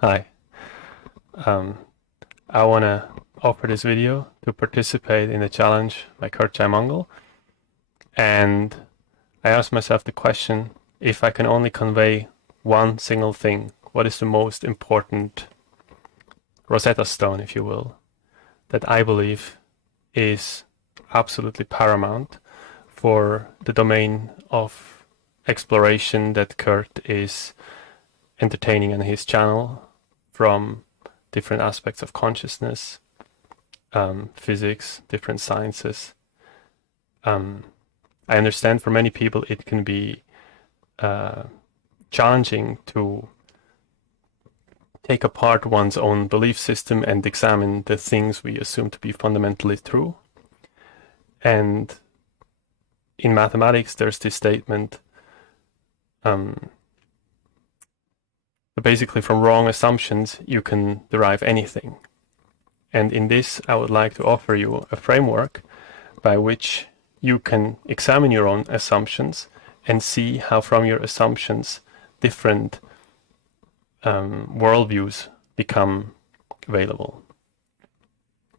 Hi. Um, I want to offer this video to participate in a challenge by Kurt Mongol. And I asked myself the question, if I can only convey one single thing, what is the most important Rosetta Stone, if you will, that I believe is absolutely paramount for the domain of exploration that Kurt is entertaining on his channel, from different aspects of consciousness, physics, different sciences. I understand for many people it can be challenging to take apart one's own belief system and examine the things we assume to be fundamentally true. And in mathematics, there's this statement, basically from wrong assumptions, you can derive anything. And in this, I would like to offer you a framework by which you can examine your own assumptions and see how from your assumptions different worldviews become available.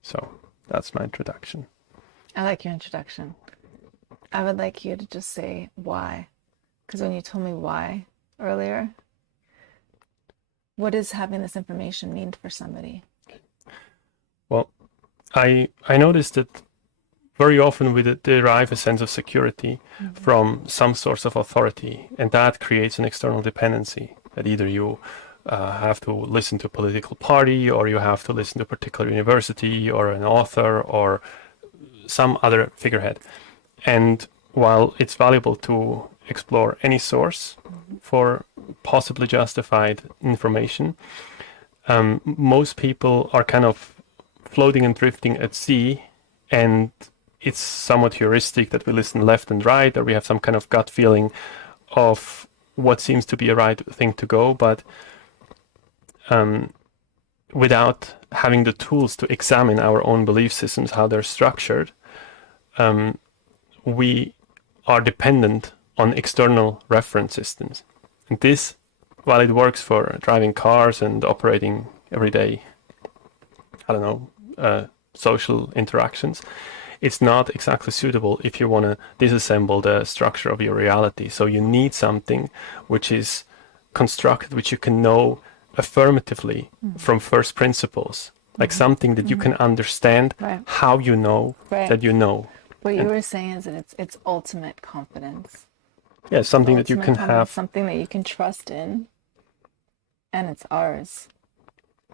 So that's my introduction. I like your introduction. I would like you to just say why. Because when you told me why earlier, what does having this information mean for somebody? Well, I noticed that very often we derive a sense of security from some source of authority, and that creates an external dependency, that either you have to listen to a political party, or you have to listen to a particular university or an author or some other figurehead. And while it's valuable to explore any source for possibly justified information, most people are kind of floating and drifting at sea, and it's somewhat heuristic that we listen left and right, or we have some kind of gut feeling of what seems to be a right thing to go, but without having the tools to examine our own belief systems, how they're structured, we are dependent on external reference systems. And this, while it works for driving cars and operating everyday, social interactions, it's not exactly suitable if you want to disassemble the structure of your reality. So you need something which is constructed, which you can know affirmatively from first principles, like something that you can understand how you know that you know. What you were saying is that it's ultimate confidence. Yeah, something that you can have. Something that you can trust in, and it's ours.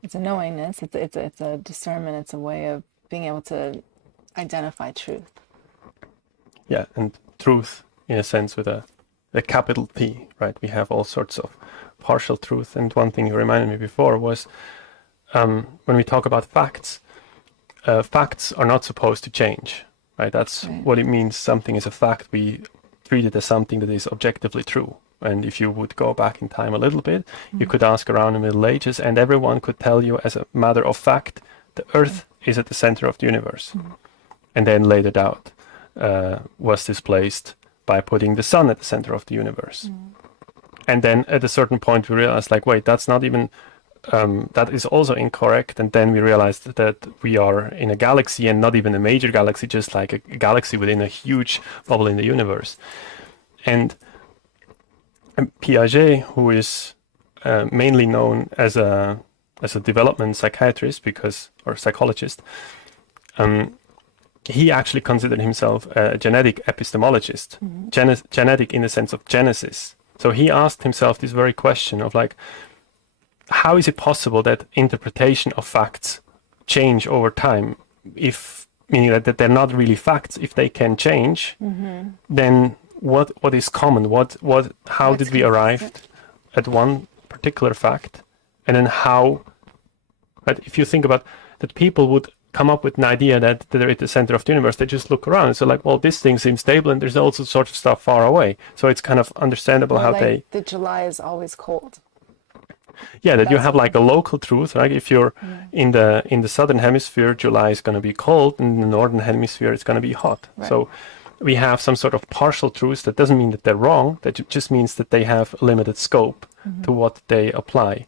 It's a knowingness, it's a discernment, it's a way of being able to identify truth. Yeah, and truth, in a sense, with a capital T, right? We have all sorts of partial truth. And one thing you reminded me before was when we talk about facts, facts are not supposed to change, right? That's what it means. Something is a fact. We treat it as something that is objectively true. And if you would go back in time a little bit, you could ask around the Middle Ages, and everyone could tell you as a matter of fact, the Earth is at the center of the universe. And then later doubt was displaced by putting the sun at the center of the universe. And then at a certain point we realized, like, wait, that's not even, that is also incorrect. And then we realized that we are in a galaxy, and not even a major galaxy, just like a galaxy within a huge bubble in the universe. And Piaget, who is mainly known as a development psychiatrist or psychologist, he actually considered himself a genetic epistemologist, genetic in the sense of genesis. So he asked himself this very question of, like, how is it possible that interpretation of facts change over time? If, meaning that they're not really facts, if they can change, then what is common? How did we arrive at one particular fact? And then how, right, if you think about that, people would come up with an idea that they're at the center of the universe, they just look around and say, like, well, this thing seems stable, and there's also sorts of stuff far away. So it's kind of understandable how the July is always cold. Yeah, that you have like a local truth, right? If you're in the southern hemisphere, July is going to be cold, and in the northern hemisphere, it's going to be hot. So we have some sort of partial truths. That doesn't mean that they're wrong. That just means that they have a limited scope to what they apply.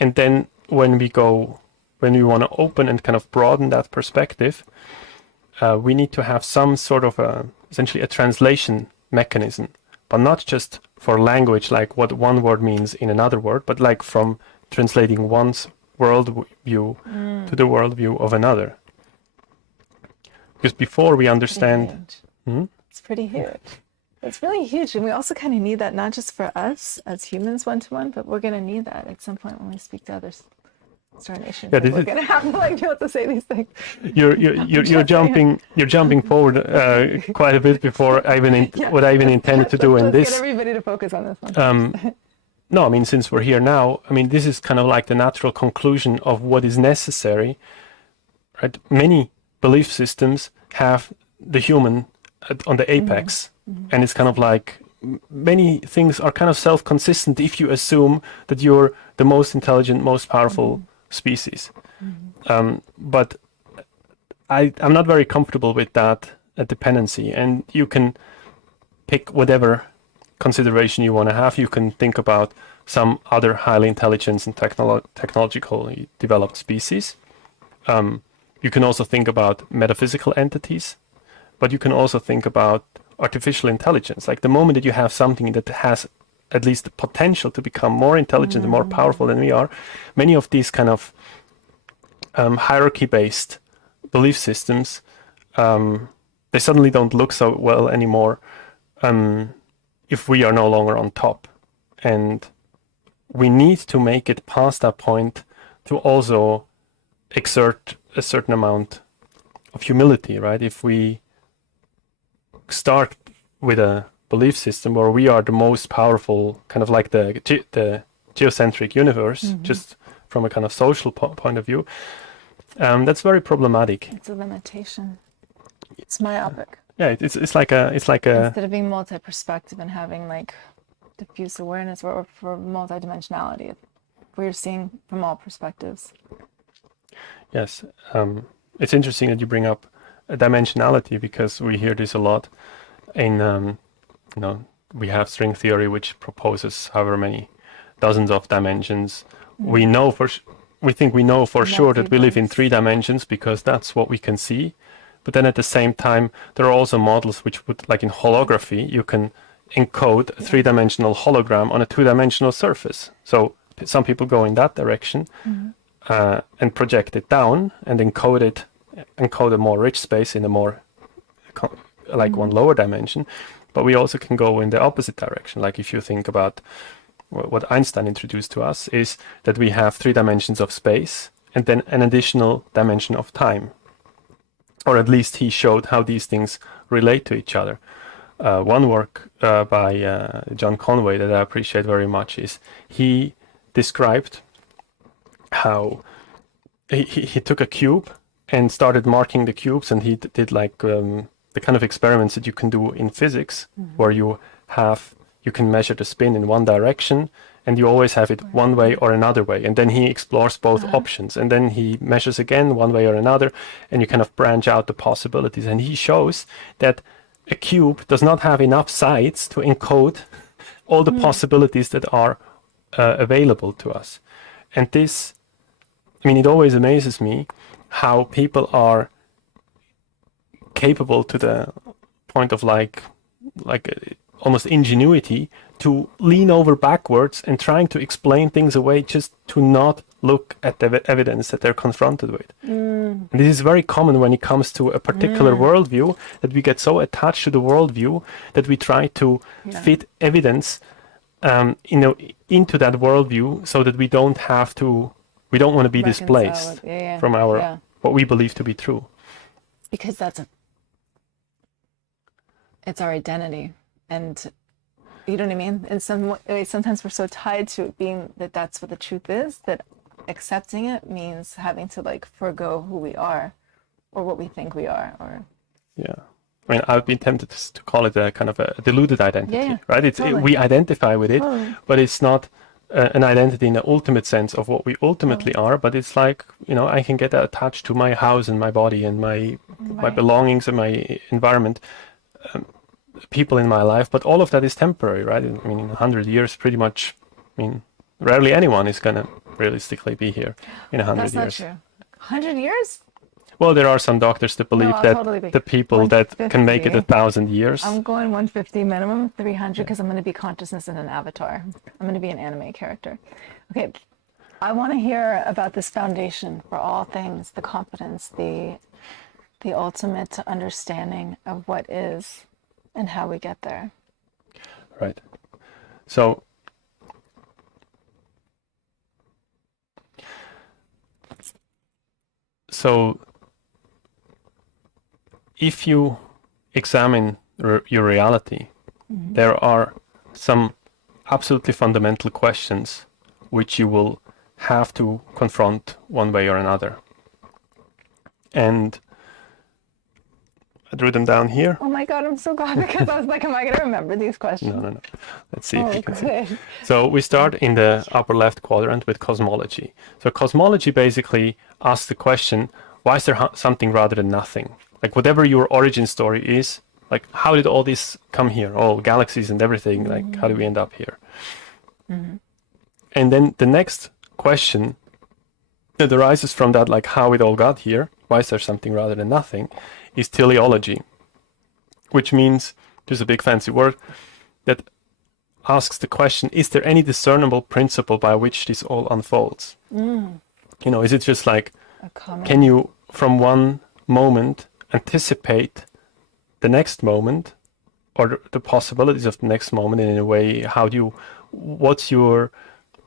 And then when we want to open and kind of broaden that perspective, we need to have some sort of essentially a translation mechanism, but not just for language, like what one word means in another word, but like from translating one's worldview to the worldview of another. Because before we understand... It's pretty huge. It's really huge. And we also kind of need that, not just for us as humans one-to-one, but we're going to need that at some point when we speak to others. Star Nation. Yeah, we're going to have to like be able to say these things. You're jumping forward quite a bit before what I even intended to do in this. Get everybody to focus on this one. No, I mean, since we're here now, I mean, this is kind of like the natural conclusion of what is necessary, right? Many belief systems have the human on the apex, and it's kind of like many things are kind of self-consistent if you assume that you're the most intelligent, most powerful species. But I'm not very comfortable with that dependency, and you can pick whatever consideration you want to have. You can think about some other highly intelligent and technologically developed species. You can also think about metaphysical entities, but you can also think about artificial intelligence. Like the moment that you have something that has at least the potential to become more intelligent and more powerful than we are, many of these kind of hierarchy-based belief systems, they suddenly don't look so well anymore if we are no longer on top. And we need to make it past that point to also exert a certain amount of humility, right? If we start with a belief system where we are the most powerful, kind of like the geocentric universe, just from a kind of social point of view, that's very problematic. It's a limitation. It's myopic. Yeah, it's like a Instead of being multi-perspective and having like diffuse awareness or for multidimensionality, we're seeing from all perspectives. Yes, it's interesting that you bring up dimensionality, because we hear this a lot in we have string theory, which proposes however many dozens of dimensions. We think we know for sure that we live in 3 dimensions because that's what we can see. But then at the same time, there are also models which would, like in holography, you can encode a 3-dimensional hologram on a 2-dimensional surface. So some people go in that direction and project it down and encode a more rich space in a more one lower dimension. But we also can go in the opposite direction. Like if you think about what Einstein introduced to us, is that we have 3 dimensions of space and then an additional dimension of time. Or at least he showed how these things relate to each other. One work by John Conway that I appreciate very much is he described how he took a cube and started marking the cubes, and he did like the kind of experiments that you can do in physics, where you can measure the spin in one direction, and you always have it one way or another way. And then he explores both options, and then he measures again one way or another, and you kind of branch out the possibilities. And he shows that a cube does not have enough sides to encode all the possibilities that are available to us. And this, I mean, it always amazes me how people are capable to the point of like almost ingenuity to lean over backwards and trying to explain things away just to not look at the evidence that they're confronted with. And this is very common when it comes to a particular worldview, that we get so attached to the worldview that we try to fit evidence into that worldview, so that we don't want to be displaced from what we believe to be true. Because it's our identity, and you know what I mean? In some way, sometimes we're so tied to it being that that's what the truth is, that accepting it means having to like forego who we are or what we think we are. Or I mean, I've been tempted to call it a kind of a deluded identity, right? Totally. We identify with it, but it's not an identity in the ultimate sense of what we ultimately are, but it's like, I can get attached to my house and my body and my belongings and my environment, people in my life, but all of that is temporary, right? I mean, in 100 years, pretty much, rarely anyone is gonna realistically be here in 100 That's years. not true. 100 years? Well, there are some doctors that believe I'll that totally be the people that can make it 150. 1,000 years. I'm going 150 minimum, 300 because I'm going to be consciousness in an avatar. I'm going to be an anime character. Okay, I want to hear about this foundation for all things, the competence, the ultimate understanding of what is and how we get there. Right. So if you examine your reality, there are some absolutely fundamental questions which you will have to confront one way or another. And I drew them down here. Oh my God, I'm so glad because I was like, am I going to remember these questions? No. Let's see if you can see. Good. So we start in the upper left quadrant with cosmology. So cosmology basically asks the question, why is there something rather than nothing? Like whatever your origin story is, like how did all this come here? All galaxies and everything, like how do we end up here? And then the next question that arises from that, like how it all got here, why is there something rather than nothing, is teleology, which means, there's a big fancy word, that asks the question, is there any discernible principle by which this all unfolds? You know, is it just like, can you from one moment anticipate the next moment or the possibilities of the next moment? And in a way, what's your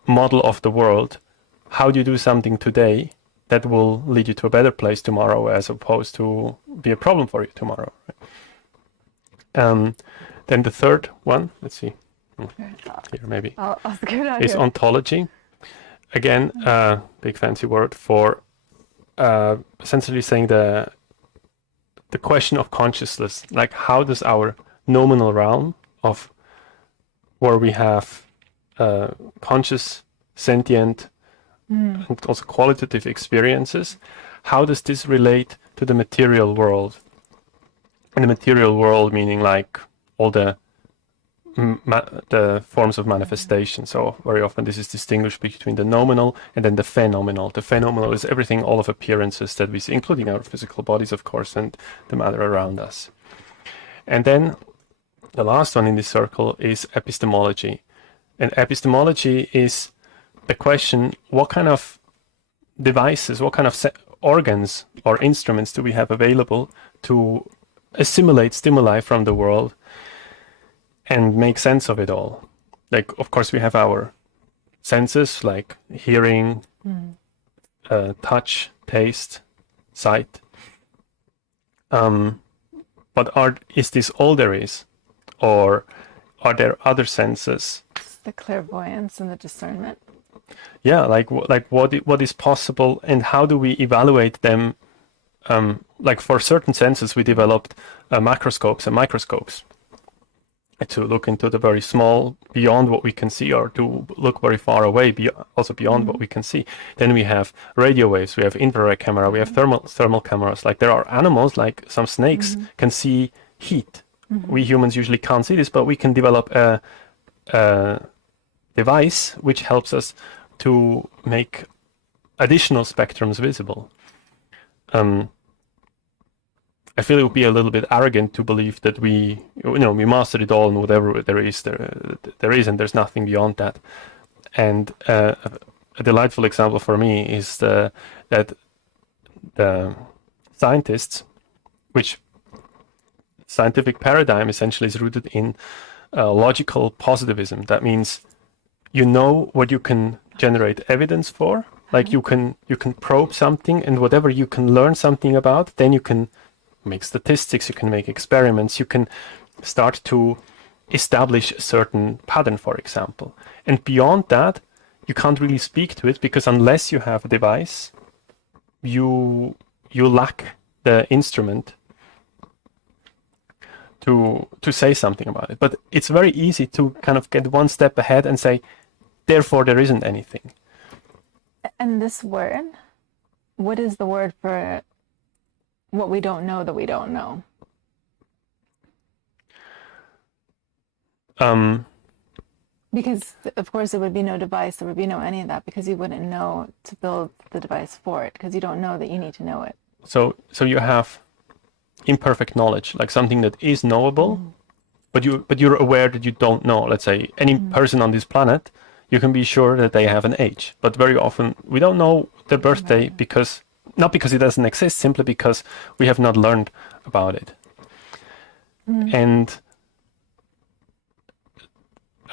model of the world? How do you do something today that will lead you to a better place tomorrow as opposed to be a problem for you tomorrow? Then the third one, let's see, here maybe, is ontology. Again, big fancy word for essentially saying the question of consciousness, like how does our nominal realm of where we have conscious, sentient, and also qualitative experiences, how does this relate to the material world? And the material world meaning like all the forms of manifestation. So very often this is distinguished between the nominal and then the phenomenal. The phenomenal is everything, all of appearances that we see, including our physical bodies, of course, and the matter around us. And then the last one in this circle is epistemology. And epistemology is the question, what kind of devices, what kind of organs or instruments do we have available to assimilate stimuli from the world and make sense of it all? Like, of course, we have our senses like hearing, touch, taste, sight. But is this all there is? Or are there other senses? The clairvoyance and the discernment. Yeah, like what is possible and how do we evaluate them? Like for certain senses, we developed macroscopes and microscopes to look into the very small, beyond what we can see, or to look very far away, also beyond what we can see. Then we have radio waves, we have infrared camera, we have thermal cameras. Like there are animals, like some snakes can see heat. We humans usually can't see this, but we can develop a device which helps us to make additional spectrums visible. I feel it would be a little bit arrogant to believe that we mastered it all and whatever there is, and there's nothing beyond that. And a delightful example for me is that the scientists, which scientific paradigm essentially is rooted in logical positivism. That means you know what you can generate evidence for, like you can probe something, and whatever you can learn something about, then you can make statistics, you can make experiments, you can start to establish a certain pattern, for example. And beyond that, you can't really speak to it, because unless you have a device, you lack the instrument to say something about it. But it's very easy to kind of get one step ahead and say, therefore there isn't anything. And this word, what is the word for what we don't know that we don't know? Because of course there would be no device, there would be no any of that, because you wouldn't know to build the device for it, because you don't know that you need to know it. So you have imperfect knowledge, like something that is knowable, but you're aware that you don't know. Let's say any person on this planet, you can be sure that they have an age, but very often we don't know their birthday because not because it doesn't exist, simply because we have not learned about it. And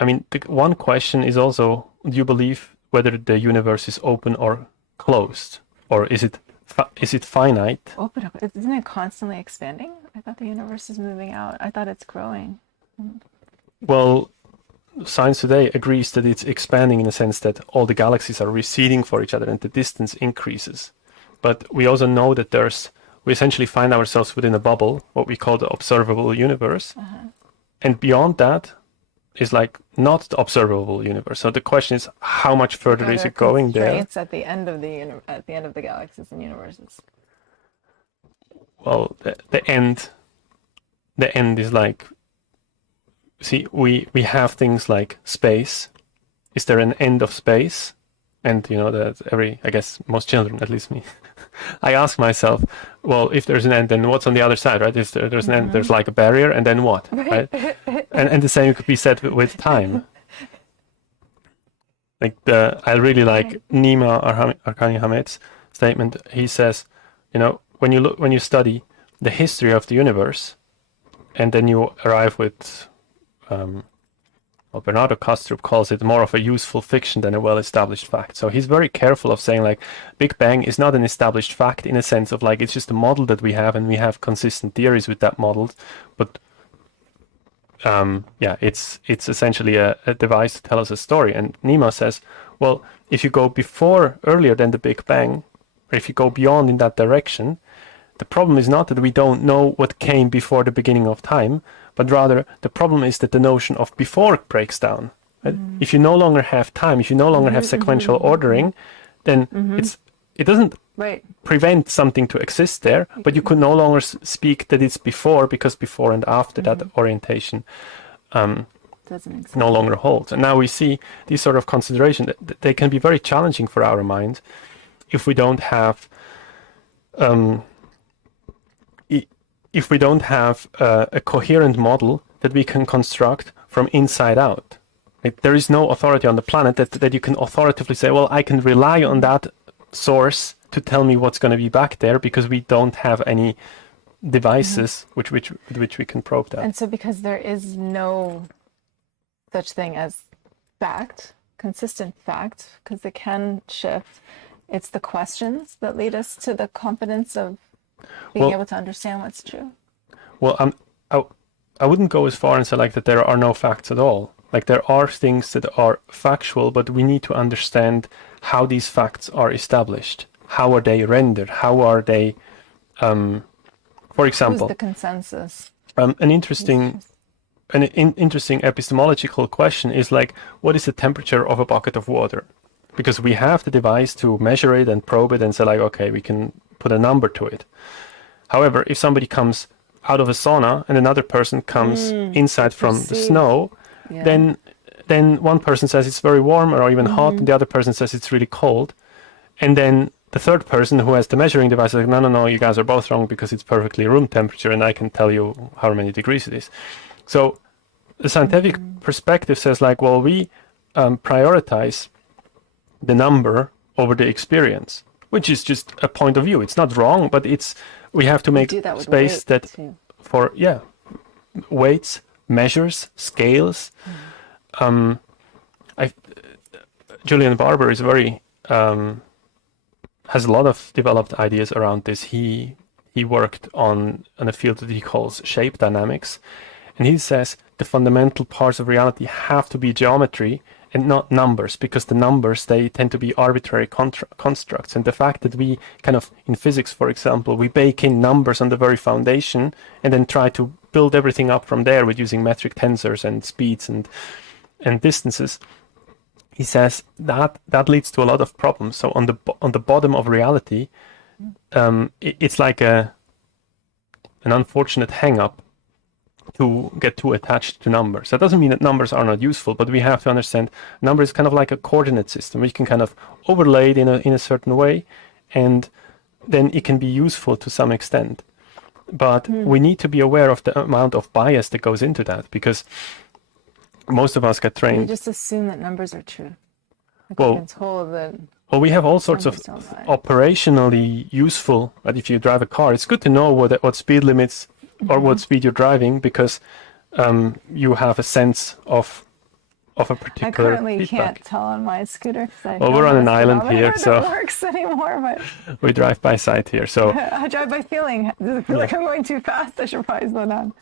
I mean, the one question is also: do you believe whether the universe is open or closed, or is it finite? Open up. Isn't it constantly expanding? I thought the universe is moving out. I thought it's growing. Well, science today agrees that it's expanding in the sense that all the galaxies are receding for each other and the distance increases. But we also know that we essentially find ourselves within a bubble, what we call the observable universe. And beyond that is like not the observable universe. So the question is, how much further is it going there? Constraints at the end of the galaxies and universes. Well, the end is like, see, we have things like space. Is there an end of space? And you know that I guess most children, at least me, I ask myself, well, if there's an end, then what's on the other side, right? If there's an end, there's like a barrier, and then what, right? And the same could be said with time. Like I really like Nima Arkani Hamed's statement. He says, you know, when you study the history of the universe, and then you arrive with Bernardo Kastrup calls it more of a useful fiction than a well-established fact. So he's very careful of saying like Big Bang is not an established fact in a sense of like it's just a model that we have and we have consistent theories with that model, but it's essentially a device to tell us a story. And Nima says, well, if you go earlier than the Big Bang, or if you go beyond in that direction, the problem is not that we don't know what came before the beginning of time, but rather the problem is that the notion of before breaks down. Right? If you no longer have time, if you no longer have sequential ordering, then it doesn't prevent something to exist there, but you could no longer speak that it's before, because before and after that orientation no longer holds. And now we see these sort of considerations that they can be very challenging for our mind if we don't have a coherent model that we can construct from inside out. Like, there is no authority on the planet that you can authoritatively say, well, I can rely on that source to tell me what's going to be back there, because we don't have any devices with which we can probe that. And so because there is no such thing as fact, consistent fact, because it can shift, it's the questions that lead us to the confidence of being able to understand what's true. Well, I wouldn't go as far and say like that there are no facts at all. Like there are things that are factual, but we need to understand how these facts are established. How are they rendered? How are they, for example, who's the consensus? An interesting epistemological question is like, what is the temperature of a bucket of water? Because we have the device to measure it and probe it and say like, okay, we can put a number to it. However, if somebody comes out of a sauna and another person comes inside from the snow, then one person says it's very warm or even hot, and the other person says it's really cold. And then the third person who has the measuring device is like, no, you guys are both wrong because it's perfectly room temperature and I can tell you how many degrees it is. So the scientific perspective says like, well, we prioritize the number over the experience, which is just a point of view. It's not wrong, but we have to make space that for weights, measures, scales. Julian Barber is very has a lot of developed ideas around this. He worked on a field that he calls shape dynamics, and he says the fundamental parts of reality have to be geometry and not numbers, because the numbers, they tend to be arbitrary constructs. And the fact that we kind of, in physics, for example, we bake in numbers on the very foundation and then try to build everything up from there with using metric tensors and speeds and distances. He says that leads to a lot of problems. So on the bottom of reality, it's like an unfortunate hang-up to get too attached to numbers. That doesn't mean that numbers are not useful, but we have to understand numbers is kind of like a coordinate system. We can kind of overlay it in a certain way, and then it can be useful to some extent. But we need to be aware of the amount of bias that goes into that, because most of us get We trained. just assume that numbers are true. Like Well, we've been told that Well, we have all sorts of numbers don't lie. operationally useful, but if you drive a car, it's good to know what speed limits or what speed you're driving, because you have a sense of a I particular currently feedback. can't tell on my scooter because Well, we're on an island here, so that works anymore. But we drive by sight here. So I drive by feeling. Does it feel like I'm going too fast? I should probably slow down.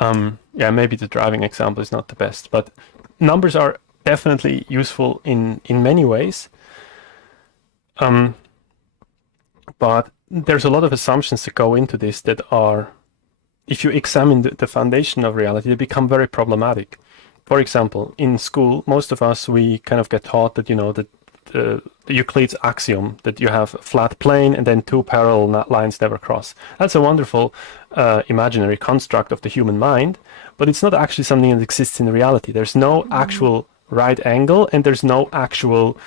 yeah, maybe the driving example is not the best, but numbers are definitely useful in many ways. But there's a lot of assumptions that go into this that are, if you examine the foundation of reality, they become very problematic. For example, in school, most of us, we kind of get taught that, that the Euclid's axiom, that you have a flat plane and then two parallel lines never cross. That's a wonderful imaginary construct of the human mind, but it's not actually something that exists in reality. There's no actual right angle, and there's no actual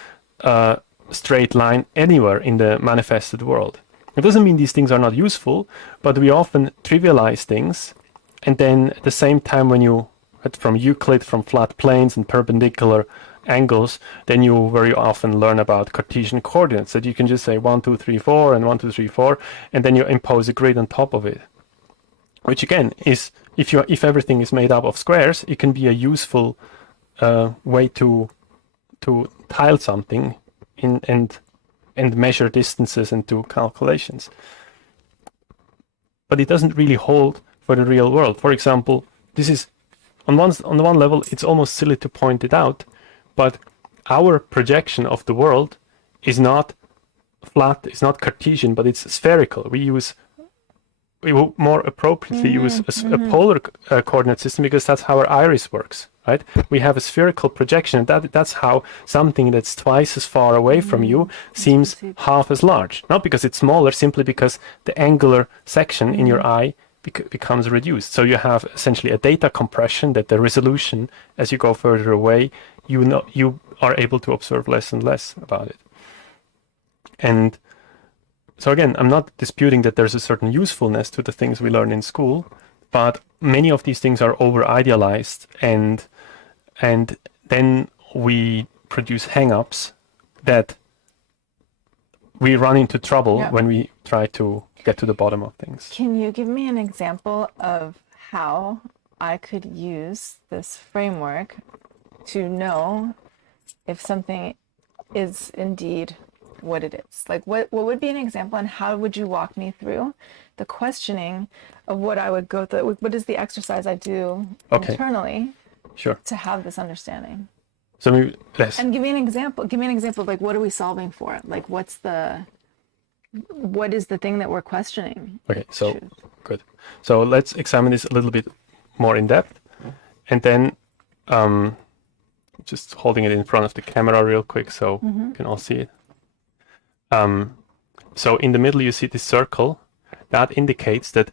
straight line anywhere in the manifested world. It doesn't mean these things are not useful, but we often trivialize things, and then at the same time, when you from Euclid, from flat planes and perpendicular angles, then you very often learn about Cartesian coordinates, that you can just say 1, 2, 3, 4 and 1, 2, 3, 4, and then you impose a grid on top of it, which again is, if everything is made up of squares, it can be a useful way to tile something and measure distances and do calculations. But it doesn't really hold for the real world. For example, this is on the one level, it's almost silly to point it out, but our projection of the world is not flat, it's not Cartesian, but it's spherical. We will more appropriately use a polar coordinate system, because that's how our iris works, right? We have a spherical projection, and that's how something that's twice as far away from you seems half as large. Not because it's smaller, simply because the angular section in your eye becomes reduced. So you have essentially a data compression, that the resolution, as you go further away, you are able to observe less and less about it. And so again, I'm not disputing that there's a certain usefulness to the things we learn in school, but many of these things are over-idealized, and then we produce hang-ups that we run into trouble when we try to get to the bottom of things. Can you give me an example of how I could use this framework to know if something is indeed what it is? Like what would be an example, and how would you walk me through the questioning of what I would go through? What is the exercise I do internally to have this understanding? So maybe and give me an example of, like, what are we solving for? Like, what is the thing that we're questioning? Okay, so good. So let's examine this a little bit more in depth, and then just holding it in front of the camera real quick so you can all see it. So in the middle you see this circle. That indicates that,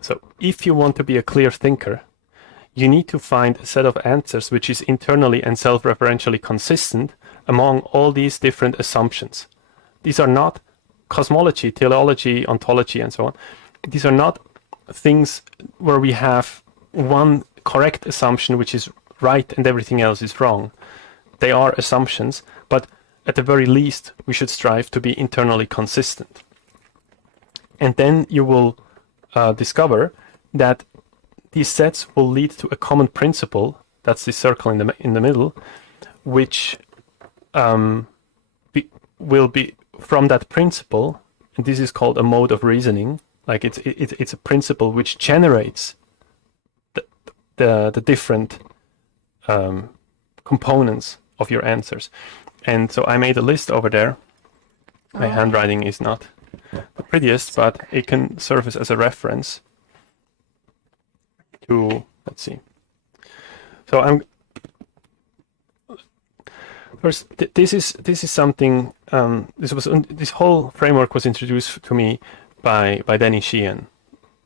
so if you want to be a clear thinker, you need to find a set of answers which is internally and self-referentially consistent among all these different assumptions. These are not cosmology, teleology, ontology, and so on. These are not things where we have one correct assumption which is right and everything else is wrong. They are assumptions, but at the very least, we should strive to be internally consistent. And then you will discover that these sets will lead to a common principle, that's the circle in the middle, which will be from that principle, and this is called a mode of reasoning. Like it's a principle which generates the different components of your answers. And so I made a list over there. My handwriting is not the prettiest, but it can serve as a reference to, let's see. So I'm first. This is something. This whole framework was introduced to me by Danny Sheehan.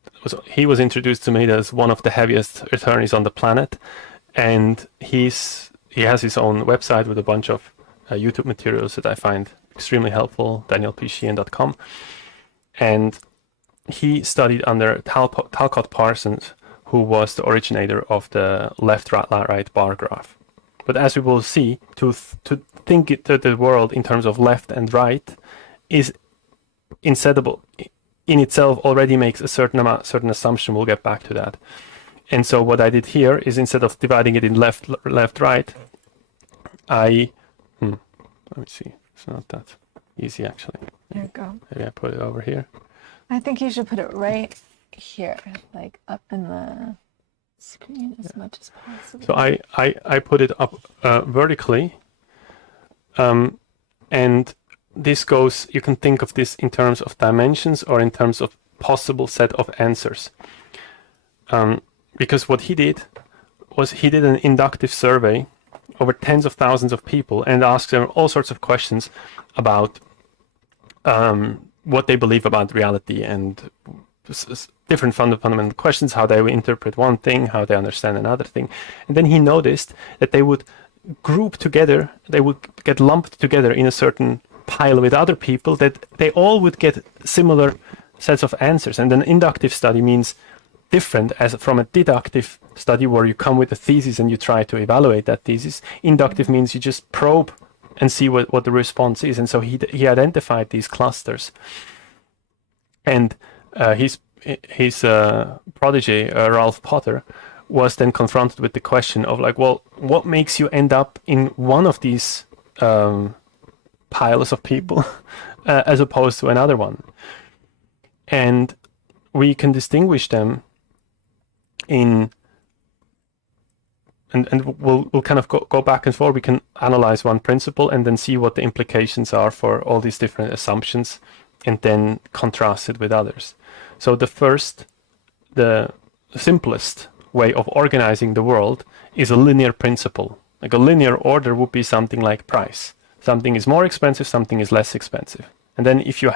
It he was introduced to me as one of the heaviest attorneys on the planet, and he has his own website with a bunch of YouTube materials that I find extremely helpful, danielpsheehan.com. And he studied under Talcott Parsons, who was the originator of the left-right bar graph. But as we will see, to think the world in terms of left and right is insettable in itself, already makes a certain assumption. We'll get back to that. And so what I did here is, instead of dividing it in left, right, let me see. It's not that easy, actually. There you go. Maybe I put it over here. I think you should put it right here, like up in the screen as much as possible. So I put it up vertically, and this goes, you can think of this in terms of dimensions or in terms of possible set of answers. Because what he did was he did an inductive survey over tens of thousands of people and asked them all sorts of questions about what they believe about reality, and different fundamental questions, how they interpret one thing, how they understand another thing. And then he noticed that they would group together, they would get lumped together in a certain pile with other people, that they all would get similar sets of answers. And an inductive study means different as from a deductive study, where you come with a thesis and you try to evaluate that thesis. Inductive means you just probe and see what the response is. And so he identified these clusters. And his protege, Ralph Potter, was then confronted with the question of, like, well, what makes you end up in one of these piles of people as opposed to another one? And we can distinguish them in, and we'll kind of go back and forth. We can analyze one principle and then see what the implications are for all these different assumptions, and then contrast it with others. So the simplest way of organizing the world is a linear principle. Like a linear order would be something like price. Something is more expensive, something is less expensive. And then if you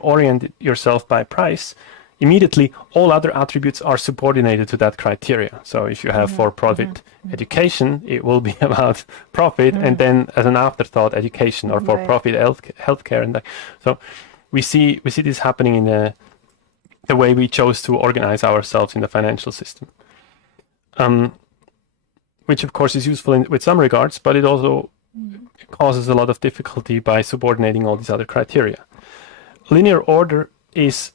orient yourself by price, immediately all other attributes are subordinated to that criteria. So if you have for-profit education, it will be about profit, and then as an afterthought, education, or for-profit healthcare. And so we see this happening in the way we chose to organize ourselves in the financial system, which of course is useful with some regards, but it also causes a lot of difficulty by subordinating all these other criteria. Linear order is,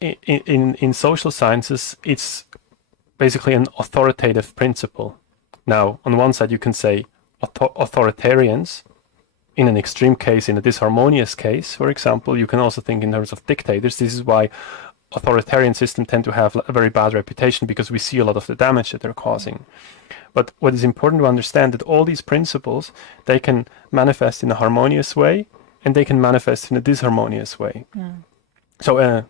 in social sciences, it's basically an authoritative principle. Now, on one side, you can say authoritarians. In an extreme case, in a disharmonious case, for example, you can also think in terms of dictators. This is why authoritarian systems tend to have a very bad reputation, because we see a lot of the damage that they're causing. But what is important to understand, that all these principles, they can manifest in a harmonious way, and they can manifest in a disharmonious way. So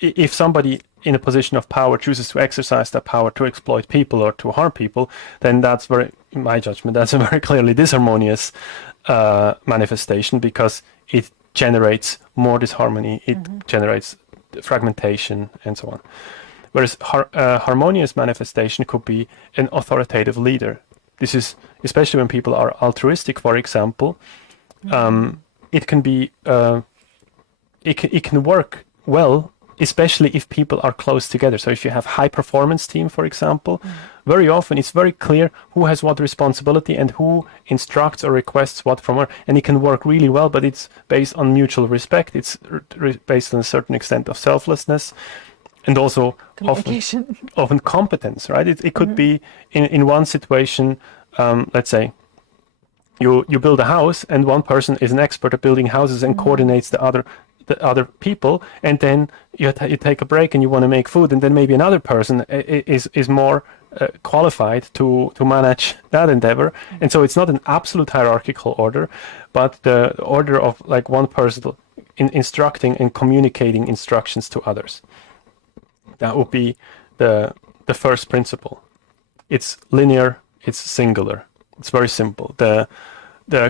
if somebody in a position of power chooses to exercise that power to exploit people or to harm people, then that's very, in my judgment, that's a very clearly disharmonious manifestation, because it generates more disharmony, it generates fragmentation, and so on. Whereas harmonious manifestation could be an authoritative leader. This is especially when people are altruistic, for example. It can be it can work well, especially if people are close together. So if you have high performance team, for example, very often it's very clear who has what responsibility and who instructs or requests what from where, and it can work really well, but it's based on mutual respect. It's based on a certain extent of selflessness, and also often competence, right? It could be in one situation, let's say you build a house, and one person is an expert at building houses and coordinates the other people, and then you take a break and you want to make food, and then maybe another person is more qualified to manage that endeavor. And so it's not an absolute hierarchical order, but the order of like one person instructing and communicating instructions to others. That would be the first principle. It's linear, it's singular, it's very simple. The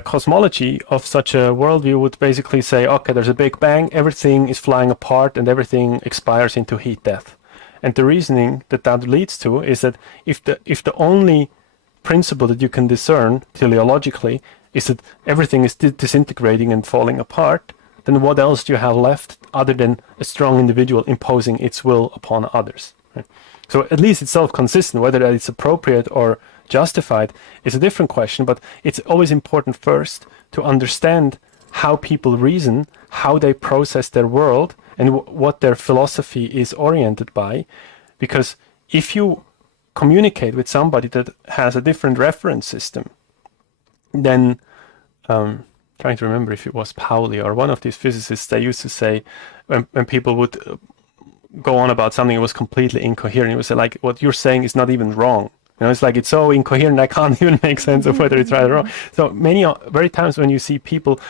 cosmology of such a worldview would basically say, okay, there's a big bang, everything is flying apart, and everything expires into heat death. And the reasoning that leads to is that if the only principle that you can discern teleologically is that everything is disintegrating and falling apart, then what else do you have left other than a strong individual imposing its will upon others? Right? So at least it's self-consistent. Whether that it's appropriate or justified is a different question, but it's always important first to understand how people reason, how they process their world, and what their philosophy is oriented by. Because if you communicate with somebody that has a different reference system, then trying to remember if it was Pauli or one of these physicists, they used to say when people would go on about something that was completely incoherent, it was like, what you're saying is not even wrong. It's like, it's so incoherent, I can't even make sense of whether it's right or wrong. So very times when you see people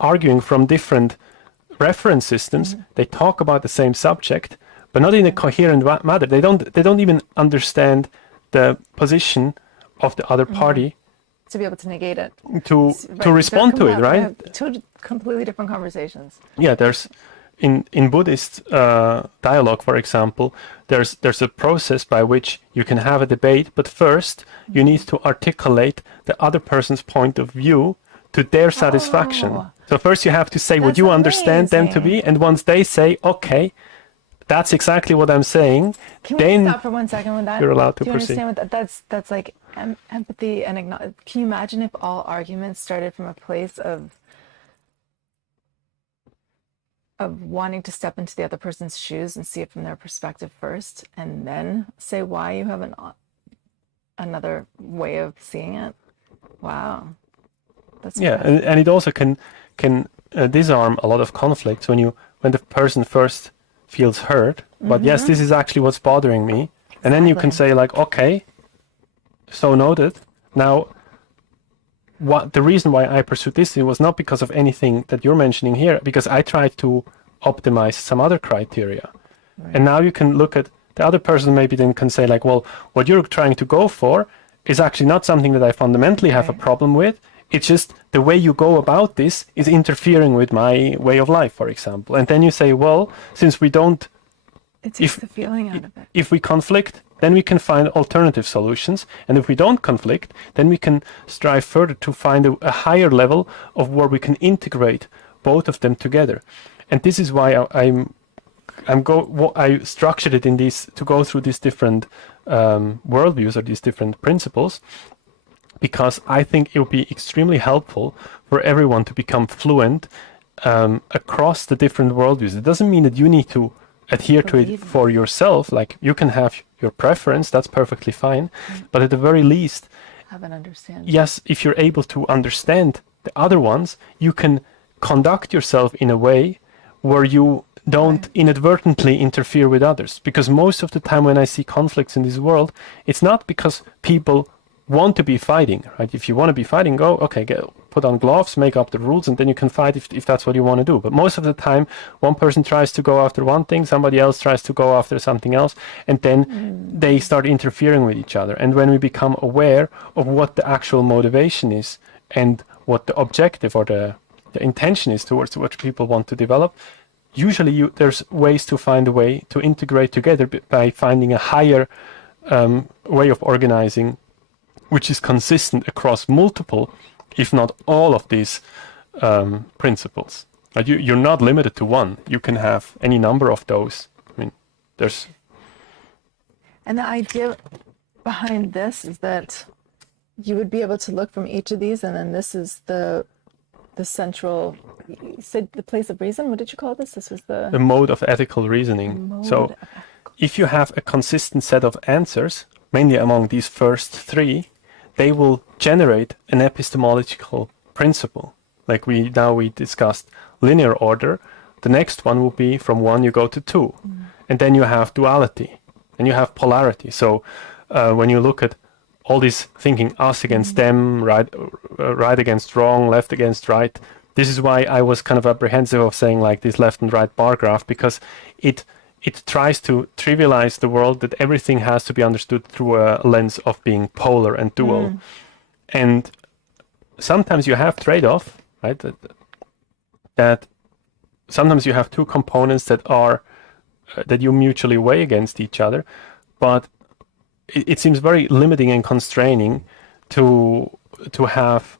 arguing from different reference systems, they talk about the same subject, but not in a coherent manner. They don't even understand the position of the other party to be able to negate it, to respond to it, right? Two completely different conversations. Yeah, there's in Buddhist dialogue, for example, there's a process by which you can have a debate, but first you need to articulate the other person's point of view to their satisfaction. So first you have to say what you understand them to be, and once they say, okay, that's exactly what I'm saying, Can then we stop for 1 second with that? you're allowed to Do you proceed. understand what that's like? Empathy and can you imagine if all arguments started from a place of wanting to step into the other person's shoes and see it from their perspective first, and then say why you have another way of seeing it? Wow, that's and it also can disarm a lot of conflicts when the person first feels hurt, but yes, this is actually what's bothering me, and then you can say like, okay, so noted. Now, what the reason why I pursued this was not because of anything that you're mentioning here, because I tried to optimize some other criteria. Right. And now you can look at the other person, maybe then can say like, well, what you're trying to go for is actually not something that I fundamentally have a problem with. It's just the way you go about this is interfering with my way of life, for example. And then you say, well, since we don't, it takes the feeling out of it. If we conflict, then we can find alternative solutions. And if we don't conflict, then we can strive further to find a higher level of where we can integrate both of them together. And this is why I structured it in these, to go through these different worldviews or these different principles, because I think it would be extremely helpful for everyone to become fluent across the different worldviews. It doesn't mean that you need to adhere to it for yourself. Like, you can have your preference, that's perfectly fine, but at the very least, have an understanding. Yes, if you're able to understand the other ones, you can conduct yourself in a way where you don't inadvertently interfere with others. Because most of the time when I see conflicts in this world, it's not because people want to be fighting, right? If you want to be fighting, go, okay, put on gloves, make up the rules, and then you can fight if that's what you want to do. But most of the time, one person tries to go after one thing, somebody else tries to go after something else, and then they start interfering with each other. And when we become aware of what the actual motivation is and what the objective or the intention is towards what people want to develop, usually there's ways to find a way to integrate together by finding a higher way of organizing, which is consistent across multiple, if not all of these principles. You're not limited to one. You can have any number of those. I mean, there's... And the idea behind this is that you would be able to look from each of these, and then this is the central, you said the place of reason? What did you call this? This was the mode of ethical reasoning. So if you have a consistent set of answers, mainly among these first three, they will generate an epistemological principle. Like we discussed linear order. The next one will be from 1 you go to 2. And then you have duality, and you have polarity. So when you look at all this thinking, us against them, right against wrong, left against right, this is why I was kind of apprehensive of saying like this left and right bar graph, because it tries to trivialize the world, that everything has to be understood through a lens of being polar and dual. And sometimes you have trade-off, right? That sometimes you have two components that are that you mutually weigh against each other, but it seems very limiting and constraining to have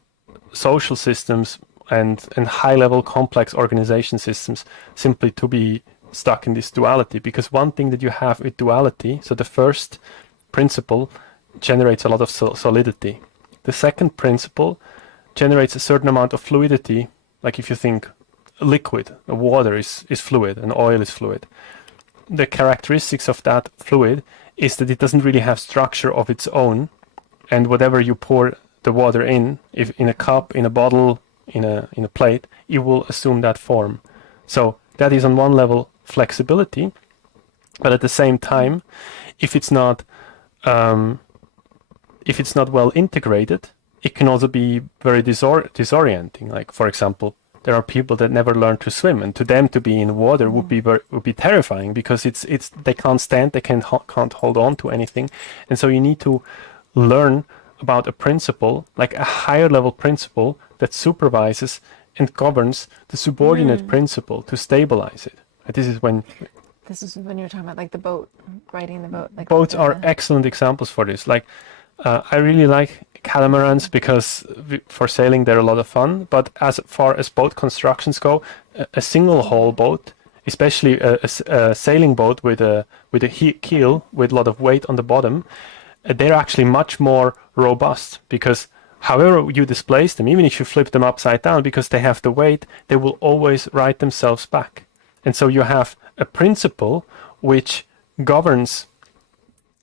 social systems and high-level complex organization systems simply to be stuck in this duality. Because one thing that you have with duality, so the first principle generates a lot of solidity. The second principle generates a certain amount of fluidity. Like if you think liquid, water is fluid and oil is fluid. The characteristics of that fluid is that it doesn't really have structure of its own, and whatever you pour the water in, if in a cup, in a bottle, in a plate, it will assume that form. So that is on one level flexibility, but at the same time, if it's not well integrated, it can also be very disorienting. Like for example, there are people that never learn to swim, and to them to be in water would be terrifying, because they can't stand, they can't hold on to anything, and so you need to learn about a principle, like a higher level principle that supervises and governs the subordinate principle to stabilize it. This is when you're talking about like the boat, riding the boat. Like boats are excellent examples for this. Like I really like catamarans because for sailing they're a lot of fun, but as far as boat constructions go, a single hull boat, especially a sailing boat with a keel with a lot of weight on the bottom, they're actually much more robust, because however you displace them, even if you flip them upside down, because they have the weight, they will always right themselves back. And so you have a principle which governs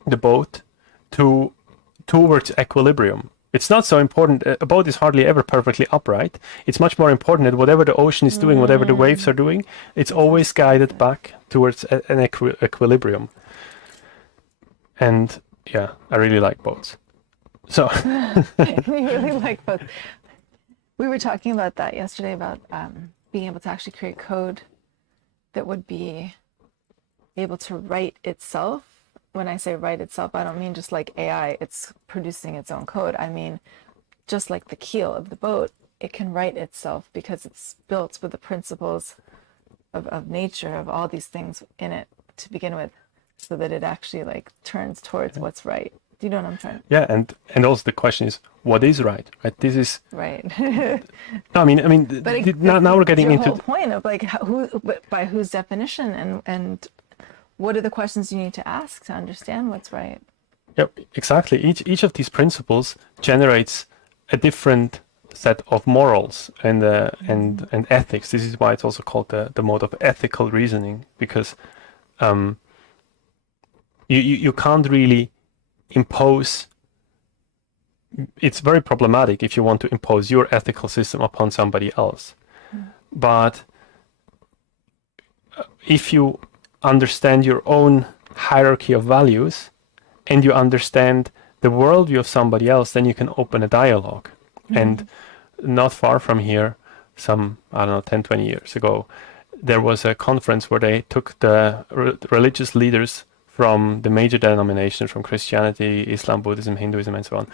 the boat towards equilibrium. It's not so important. A boat is hardly ever perfectly upright. It's much more important that whatever the ocean is doing, whatever the waves are doing, it's always guided back towards an equilibrium. And yeah, I really like boats. So we really like boats. We were talking about that yesterday, about being able to actually create code that would be able to write itself. When I say write itself, I don't mean just like AI, it's producing its own code. I mean, just like the keel of the boat, it can write itself because it's built with the principles of nature, of all these things in it to begin with, so that it actually like turns towards what's right. Do you know what I'm trying? Yeah, and also the question is, what is right? Right. This is right. No, I mean, but now we're getting the into whole point of like by whose definition, and what are the questions you need to ask to understand what's right? Yep, exactly. Each of these principles generates a different set of morals and ethics. This is why it's also called the mode of ethical reasoning, because you can't really impose. It's very problematic if you want to impose your ethical system upon somebody else. But if you understand your own hierarchy of values and you understand the worldview of somebody else, then you can open a dialogue. And not far from here, some, I don't know, 10, 20 years ago, there was a conference where they took the religious leaders from the major denominations, from Christianity, Islam, Buddhism, Hinduism, and so on,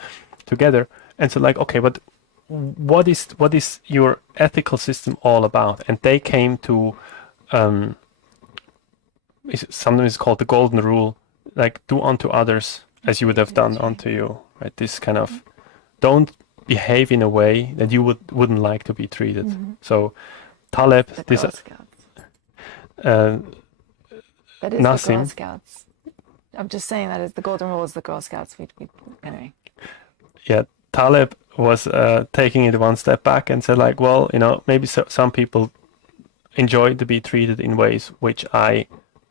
together, and said, like, okay, but what is your ethical system all about? And they came to sometimes it's called the golden rule, like do unto others as you would have done unto you. Right? This kind of, don't behave in a way that you wouldn't like to be treated. So Taleb, the this Girl Scouts. That is Nassim, the Girl Scouts. I'm just saying that is the golden rule is the Girl Scouts. Anyway. Yeah, Taleb was taking it one step back and said, like, well, maybe some people enjoy to be treated in ways which I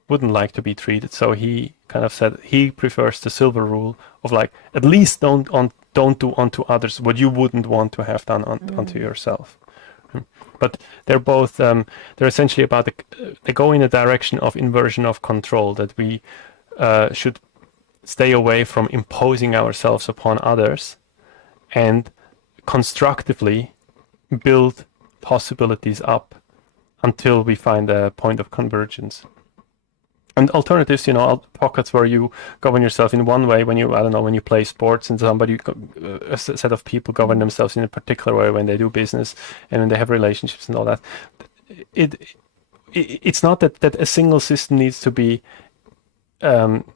wouldn't like to be treated. So he kind of said he prefers the silver rule of, like, at least don't do unto others what you wouldn't want to have done unto yourself. But they're both they're essentially about they go in a direction of inversion of control, that we should stay away from imposing ourselves upon others and constructively build possibilities up until we find a point of convergence. And alternatives, pockets where you govern yourself in one way when you play sports, and a set of people govern themselves in a particular way when they do business and when they have relationships and all that. it's not that a single system needs to be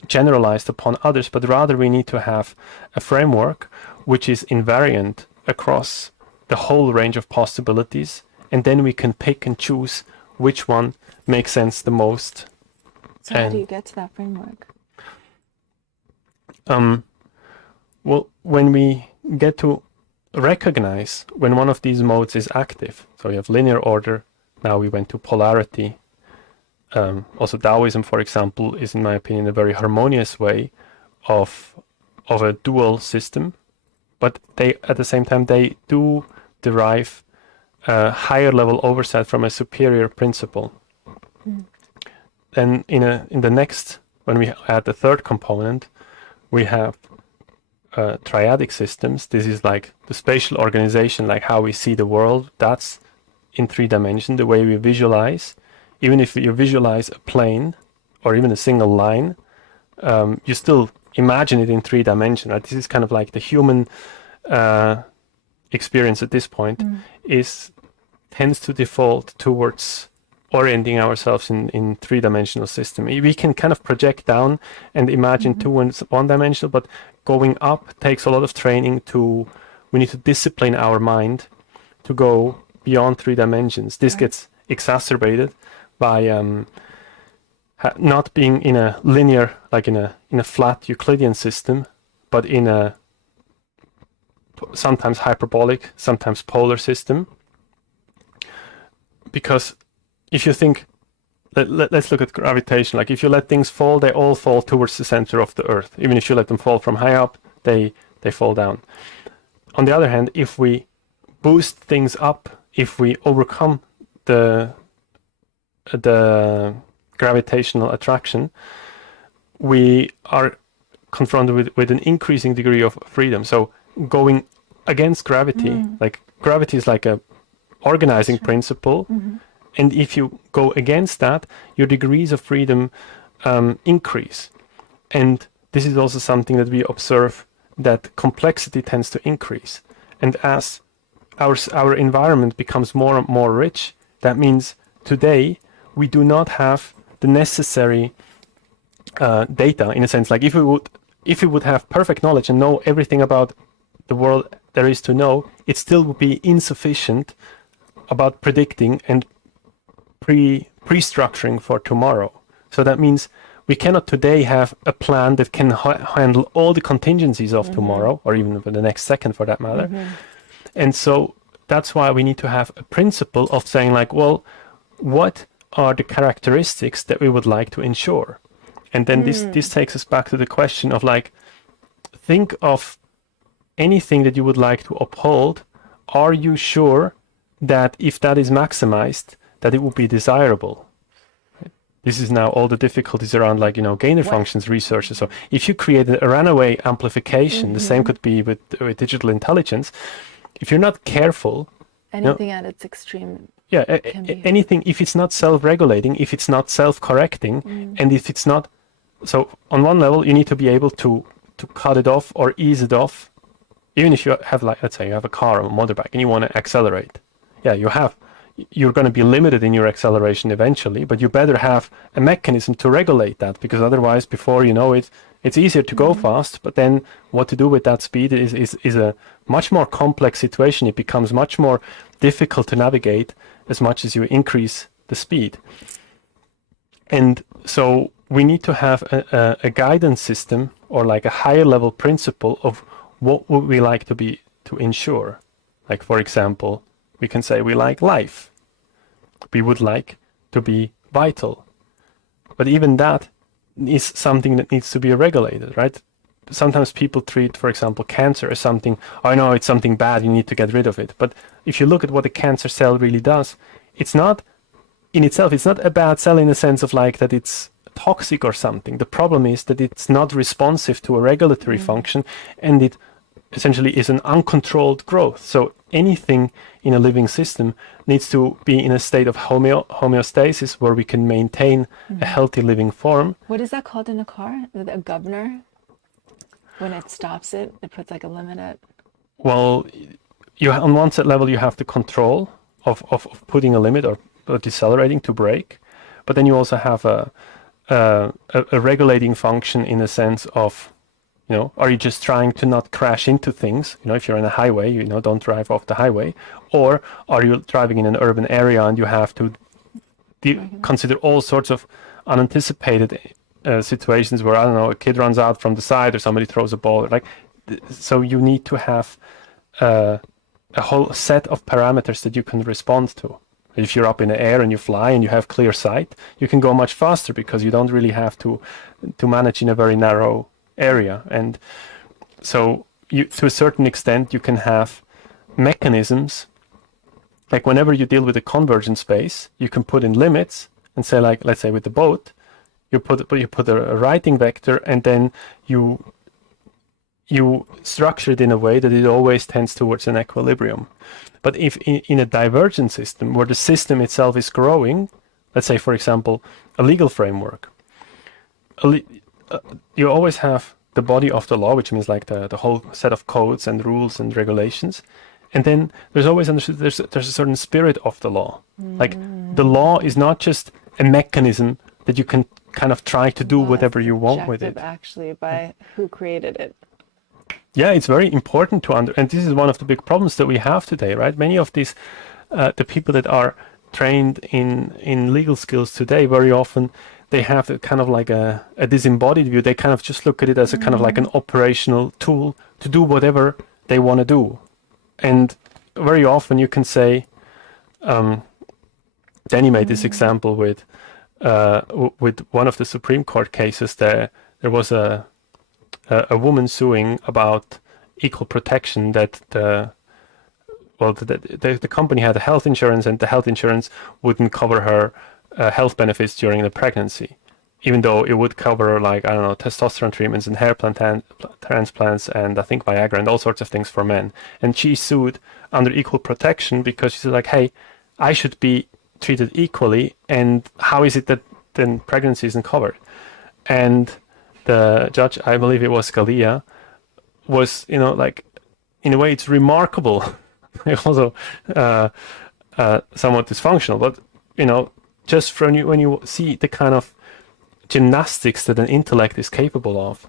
generalized upon others, but rather we need to have a framework which is invariant across the whole range of possibilities, and then we can pick and choose which one makes sense the most. So how do you get to that framework? Well, when we get to recognize when one of these modes is active, so we have linear order, now we went to polarity. Also Taoism, for example, is in my opinion a very harmonious way of a dual system, but they at the same time they do derive a higher level oversight from a superior principle. Then in the next, when we add the third component, we have triadic systems. This is like the spatial organization, like how we see the world. That's in 3 dimensions, the way we visualize. Even if you visualize a plane or even a single line, you still imagine it in 3 dimensions. Right? This is kind of like the human experience at this point tends to default towards orienting ourselves in 3-dimensional system. We can kind of project down and imagine 2 and 1-dimensional, but going up takes a lot of training. We need to discipline our mind to go beyond 3 dimensions. This gets exacerbated by not being in a linear, like in a flat Euclidean system, but in a sometimes hyperbolic, sometimes polar system. Because if you think, let's look at gravitation. Like if you let things fall, they all fall towards the center of the Earth. Even if you let them fall from high up, they fall down. On the other hand, if we boost things up, if we overcome the gravitational attraction, we are confronted with an increasing degree of freedom. So going against gravity, like gravity is like a organizing principle, and if you go against that, your degrees of freedom increase. And this is also something that we observe, that complexity tends to increase. And as our environment becomes more and more rich, that means today we do not have the necessary data, in a sense. Like if we would have perfect knowledge and know everything about the world there is to know, it still would be insufficient about predicting and pre-structuring for tomorrow. So that means we cannot today have a plan that can handle all the contingencies of tomorrow, or even for the next second for that matter. And so that's why we need to have a principle of saying like, well, what are the characteristics that we would like to ensure? And then this takes us back to the question of like, think of anything that you would like to uphold. Are you sure that if that is maximized, that it would be desirable? This is now all the difficulties around, like, gainer functions research. So if you create a runaway amplification, the same could be with digital intelligence. If you're not careful, anything at its extreme, anything, if it's not self-regulating, if it's not self-correcting, and if it's not, so on one level you need to be able to cut it off or ease it off. Even if you have, like, let's say you have a car or a motorbike and you want to accelerate, you're going to be limited in your acceleration eventually, but you better have a mechanism to regulate that, because otherwise, before you know it, it's easier to go fast, but then what to do with that speed is a much more complex situation. It becomes much more difficult to navigate as much as you increase the speed. And so we need to have a guidance system, or like a higher level principle of what would we like to ensure. Like, for example, we can say we like life. We would like to be vital. But even that is something that needs to be regulated, right? Sometimes people treat, for example, cancer as something, oh no, it's something bad, you need to get rid of it. But if you look at what a cancer cell really does, it's not, in itself, it's not a bad cell in the sense of like that it's toxic or something. The problem is that it's not responsive to a regulatory function, and it essentially is an uncontrolled growth. So anything in a living system needs to be in a state of homeostasis, where we can maintain a healthy living form. What is that called in a car? Is it a governor? When it stops it puts like a limit at... Well, on one set level you have the control of putting a limit or decelerating to brake, but then you also have a regulating function in the sense of, are you just trying to not crash into things? If you're on a highway, don't drive off the highway. Or are you driving in an urban area and you have to consider all sorts of unanticipated situations where, I don't know, a kid runs out from the side or somebody throws a ball. So you need to have a whole set of parameters that you can respond to. If you're up in the air and you fly and you have clear sight, you can go much faster because you don't really have to manage in a very narrow area. And so to a certain extent, you can have mechanisms, like whenever you deal with a convergent space, you can put in limits and say, like, let's say with the boat, you put a writing vector, and then you structure it in a way that it always tends towards an equilibrium. But if in a divergent system where the system itself is growing, let's say, for example, a legal framework, you always have the body of the law, which means like the whole set of codes and rules and regulations. And then there's always there's a certain spirit of the law. Like the law is not just a mechanism that you can kind of try to do whatever you want with it. Actually, by who created it. Yeah, it's very important to and this is one of the big problems that we have today, right? Many of these, the people that are trained in legal skills today, very often they have a kind of like a disembodied view. They kind of just look at it as a kind of like an operational tool to do whatever they want to do. And very often you can say, Danny made this example with one of the Supreme Court cases. There was a woman suing about equal protection, that the company had a health insurance and the health insurance wouldn't cover her health benefits during the pregnancy, even though it would cover, like, I don't know, testosterone treatments and hair transplants and I think Viagra and all sorts of things for men. And she sued under equal protection because she's like, hey, I should be treated equally, and how is it that then pregnancy isn't covered? And the judge, I believe it was Scalia, was, like, in a way it's remarkable. It's also somewhat dysfunctional, but, just from when you see the kind of gymnastics that an intellect is capable of.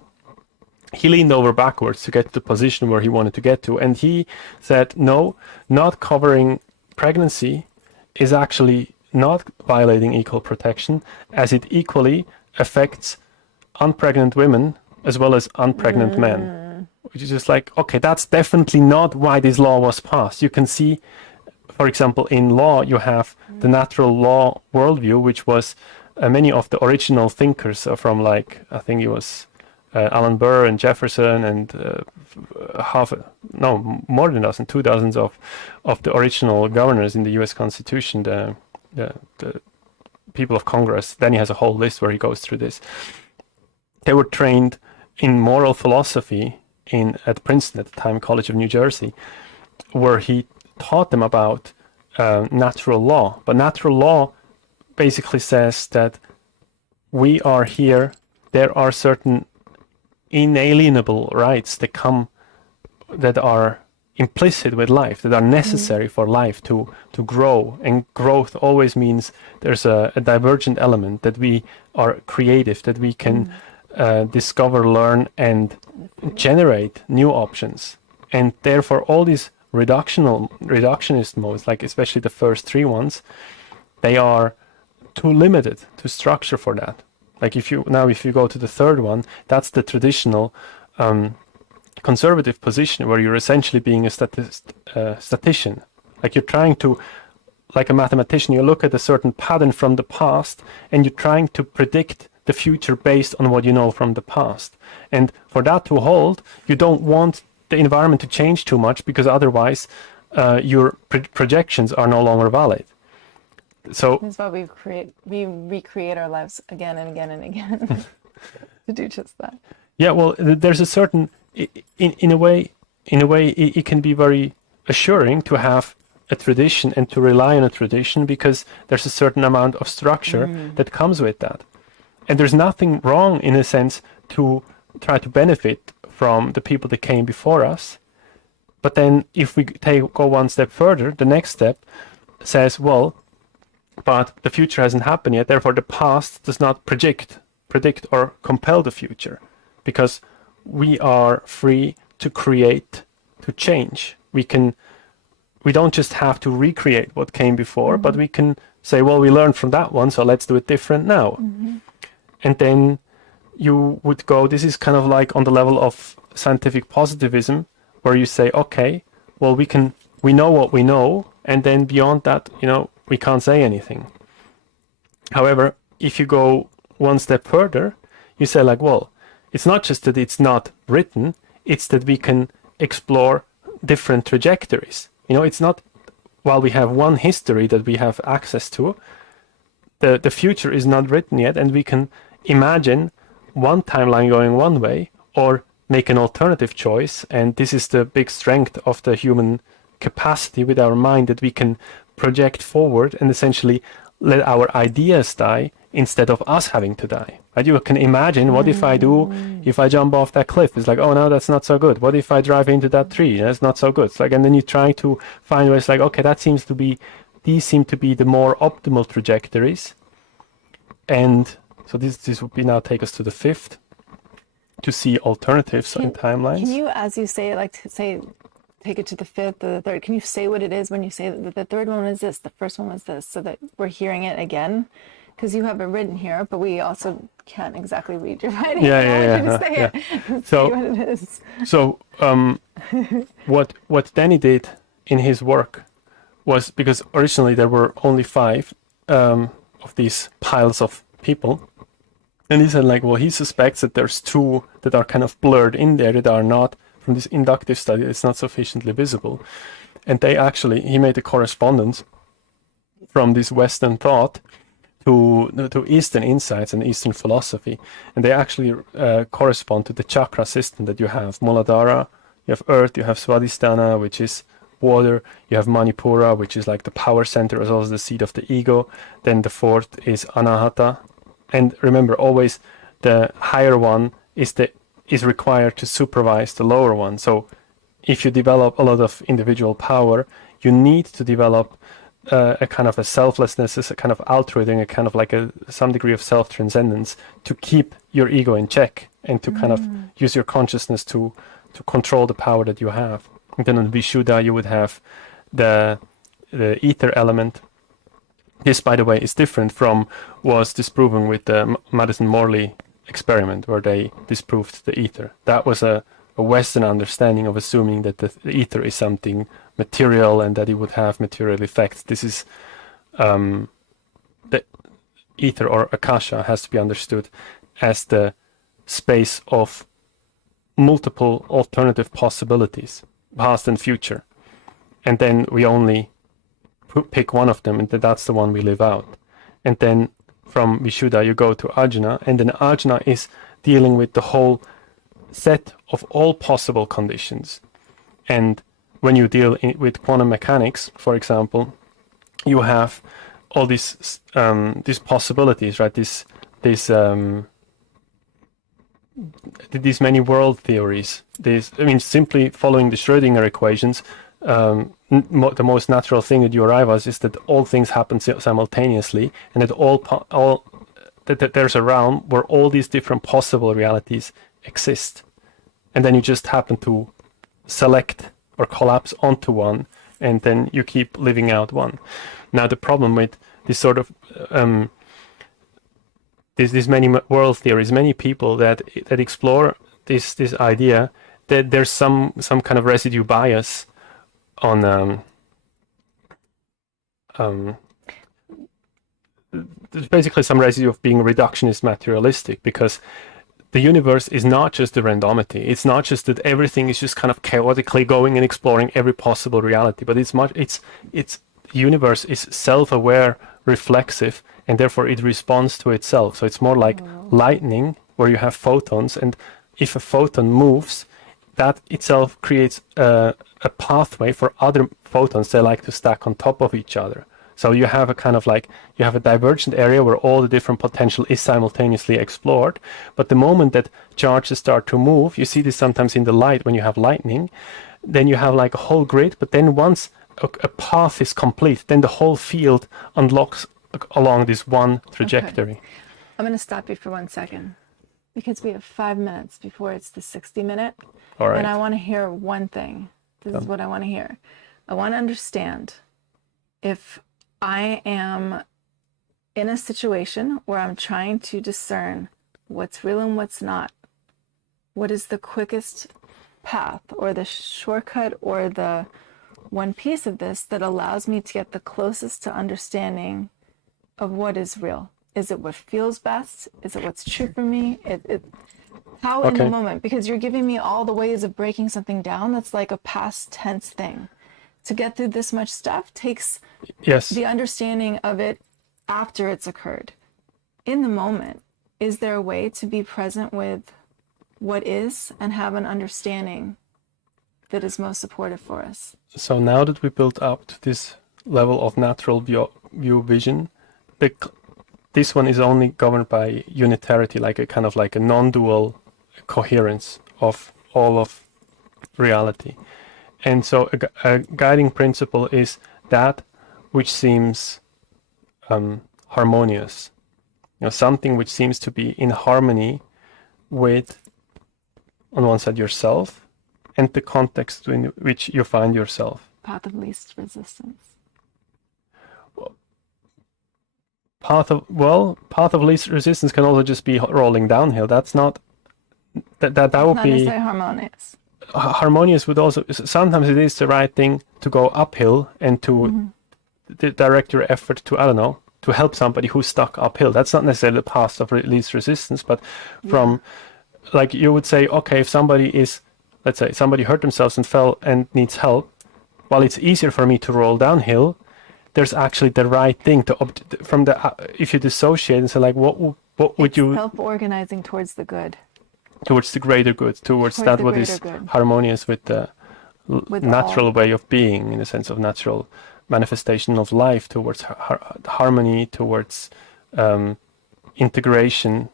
He leaned over backwards to get to the position where he wanted to get to, and he said, no, not covering pregnancy is actually not violating equal protection, as it equally affects unpregnant women as well as unpregnant men. Which is just like, okay, that's definitely not why this law was passed. You can see, for example, in law, you have the natural law worldview, which was many of the original thinkers from, like, I think it was Alan Burr and Jefferson and more than a dozen, 2 dozens of the original governors in the U.S. Constitution, the people of Congress. Then he has a whole list where he goes through this. They were trained in moral philosophy at Princeton at the time, College of New Jersey, where he taught them about natural law. But natural law basically says that we are here, there are certain inalienable rights that are implicit with life, that are necessary for life to grow. And growth always means there's a divergent element, that we are creative, that we can discover, learn, and generate new options. And therefore all these reductionist modes, like especially the first 3 ones, they are too limited to structure for that. Like if you go to the 3rd one, that's the traditional conservative position, where you're essentially being a statistician. Like you're trying to, like a mathematician, you look at a certain pattern from the past and you're trying to predict the future based on what you know from the past. And for that to hold, you don't want the environment to change too much, because otherwise your projections are no longer valid. So that's why we recreate our lives again and again and again to do just that. Yeah, well, there's a certain, in a way, it can be very assuring to have a tradition and to rely on a tradition, because there's a certain amount of structure that comes with that. And there's nothing wrong, in a sense, to try to benefit from the people that came before us. But then if we go one step further, the next step says, well, but the future hasn't happened yet. Therefore, the past does not predict or compel the future, because we are free to create, to change. We don't just have to recreate what came before, but we can say, well, we learned from that one, so let's do it different now. And then you would go, this is kind of like on the level of scientific positivism, where you say, okay, well, we know what we know, and then beyond that, we can't say anything. However, if you go one step further, you say like, well, it's not just that it's not written, it's that we can explore different trajectories. It's not, while we have one history that we have access to, the future is not written yet, and we can imagine one timeline going one way or make an alternative choice. And this is the big strength of the human capacity with our mind, that we can project forward and essentially let our ideas die instead of us having to die. Right? You can imagine, what if I jump off that cliff? It's like, oh no, that's not so good. What if I drive into that tree? That's not so good. It's like, and then you try to find ways like, okay, these seem to be the more optimal trajectories. And so this would be now take us to the fifth, to see alternatives in timelines. Can you, as you say, take it to the fifth or the third, can you say what it is when you say that the third one was this, the first one was this, so that we're hearing it again? Because you have it written here, but we also can't exactly read your writing. Yeah. So what it is. So what Danny did in his work was, because originally there were only 5 of these piles of people, and he said like, well, he suspects that there's 2 that are kind of blurred in there, that are not, from this inductive study, it's not sufficiently visible. And he made a correspondence from this Western thought to Eastern insights and Eastern philosophy, and they actually correspond to the chakra system that you have. Muladhara, you have earth, you have Swadhisthana, which is water, you have Manipura, which is like the power center as well as the seat of the ego. Then the 4th is Anahata, and remember, always the higher one is required to supervise the lower one. So if you develop a lot of individual power, you need to develop a kind of a selflessness, a kind of altruism, a kind of like some degree of self-transcendence to keep your ego in check, and to kind of use your consciousness to control the power that you have. And then on Vishuddha you would have the ether element. This, by the way, is different from was disproven with the Madison Morley experiment, where they disproved the ether. That was a Western understanding of assuming that the ether is something material and that it would have material effects. This is the ether, or akasha, has to be understood as the space of multiple alternative possibilities, past and future, and then we only pick one of them, and that's the one we live out. And then from Vishuddha you go to Ajna, and then Ajna is dealing with the whole set of all possible conditions. And when you deal with quantum mechanics, for example, you have all these possibilities, right? These many world theories. Simply following the Schrödinger equations, the most natural thing that you arrive at is that all things happen simultaneously, and that that there's a realm where all these different possible realities exist, and then you just happen to select or collapse onto one, and then you keep living out one. Now the problem with this sort of these many world theories, many people that explore this idea, that there's some kind of residue bias on there's basically some residue of being reductionist materialistic, because the universe is not just the randomity. It's not just that everything is just kind of chaotically going and exploring every possible reality, but it's universe is self-aware, reflexive, and therefore it responds to itself. So it's more like lightning, where you have photons, and if a photon moves, that itself creates a pathway for other photons. They like to stack on top of each other. So you have a kind of like, you have a divergent area where all the different potential is simultaneously explored. But the moment that charges start to move, you see this sometimes in the light when you have lightning, then you have like a whole grid. But then once a path is complete, then the whole field unlocks along this one trajectory. I'm going to stop you for 1 second because we have 5 minutes before it's the 60-minute. All right. And I want to hear one thing. This is what I want to hear. I want to understand if I am in a situation where I'm trying to discern what's real and what's not, what is the quickest path or the shortcut or the one piece of this that allows me to get the closest to understanding of what is real? Is it what feels best? Is it what's true for me? How in the moment? Because you're giving me all the ways of breaking something down that's like a past tense thing. To get through this much stuff takes the understanding of it after it's occurred. In the moment, is there a way to be present with what is and have an understanding that is most supportive for us? So now that we built up to this level of natural view vision, this one is only governed by unitarity, like a kind of like a non-dual coherence of all of reality. And so a guiding principle is that which seems harmonious, something which seems to be in harmony with, on one side, yourself and the context in which you find yourself. Path of least resistance. Path of least resistance can also just be rolling downhill. That's not that would not be necessarily harmonious. Harmonious would also, sometimes it is the right thing to go uphill and to direct your effort to, I don't know, to help somebody who's stuck uphill. That's not necessarily the path of least resistance, but from, like you would say, okay, if somebody is, let's say somebody hurt themselves and fell and needs help, while it's easier for me to roll downhill, there's actually the right thing to from the if you dissociate and say like what would you self-organizing towards the good, towards the greater good, towards that what is good, harmonious with the natural way of being, in the sense of natural manifestation of life, towards harmony, towards integration.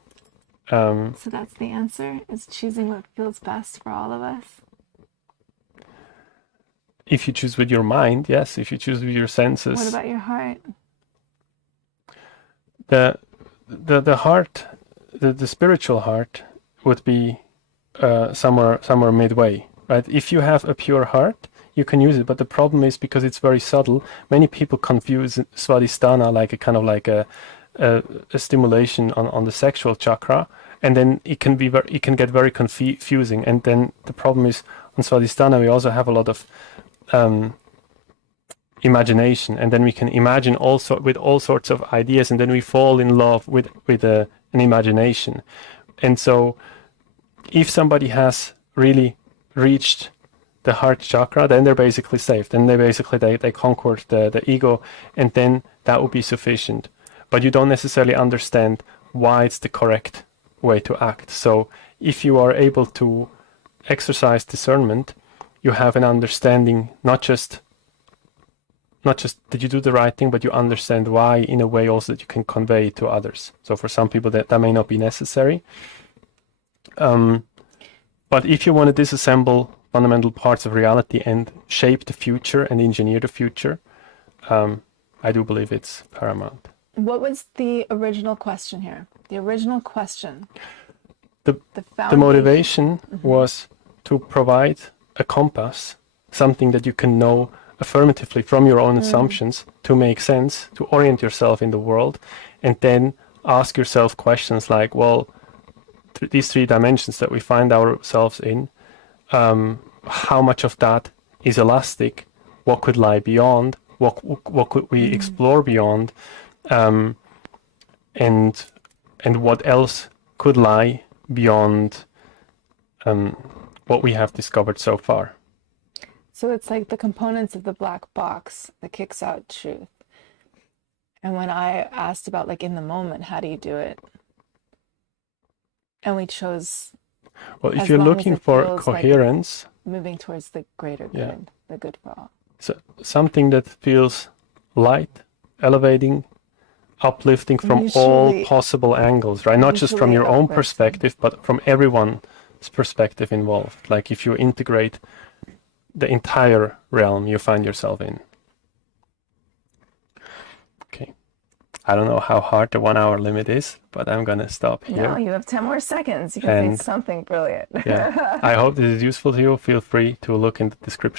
So that's the answer, is choosing what feels best for all of us. If you choose with your mind, yes. If you choose with your senses. What about your heart? The heart, the spiritual heart, would be somewhere midway, right? If you have a pure heart, you can use it, but the problem is, because it's very subtle, many people confuse svadhisthana like a kind of like a stimulation on the sexual chakra, and then it can get very confusing. And then the problem is, on svadhisthana we also have a lot of imagination, and then we can imagine also with all sorts of ideas, and then we fall in love with an imagination. And so if somebody has really reached the heart chakra, then they're basically safe. Then they conquered the ego, and then that would be sufficient. But you don't necessarily understand why it's the correct way to act. So if you are able to exercise discernment, you have an understanding, not just that you do the right thing, but you understand why in a way also that you can convey it to others. So for some people that may not be necessary. But if you want to disassemble fundamental parts of reality and shape the future and engineer the future, I do believe it's paramount. What was the original question here? The original question. The motivation was to provide a compass, something that you can know affirmatively from your own assumptions, to make sense, to orient yourself in the world, and then ask yourself questions like, well, these three dimensions that we find ourselves in, how much of that is elastic? What could lie beyond? What could we explore beyond? And what else could lie beyond what we have discovered so far? So it's like the components of the black box that kicks out truth. And when I asked about, like, in the moment, how do you do it? And we chose, well, if you're looking for coherence, like moving towards the greater good, the good for all. So something that feels light, elevating, uplifting from all possible angles, right? Not just from your own perspective, but from everyone's perspective involved. Like if you integrate the entire realm you find yourself in. Okay. I don't know how hard the 1 hour limit is, but I'm gonna stop here. No, you have 10 more seconds. You can And say something brilliant. yeah, I hope this is useful to you. Feel free to look in the description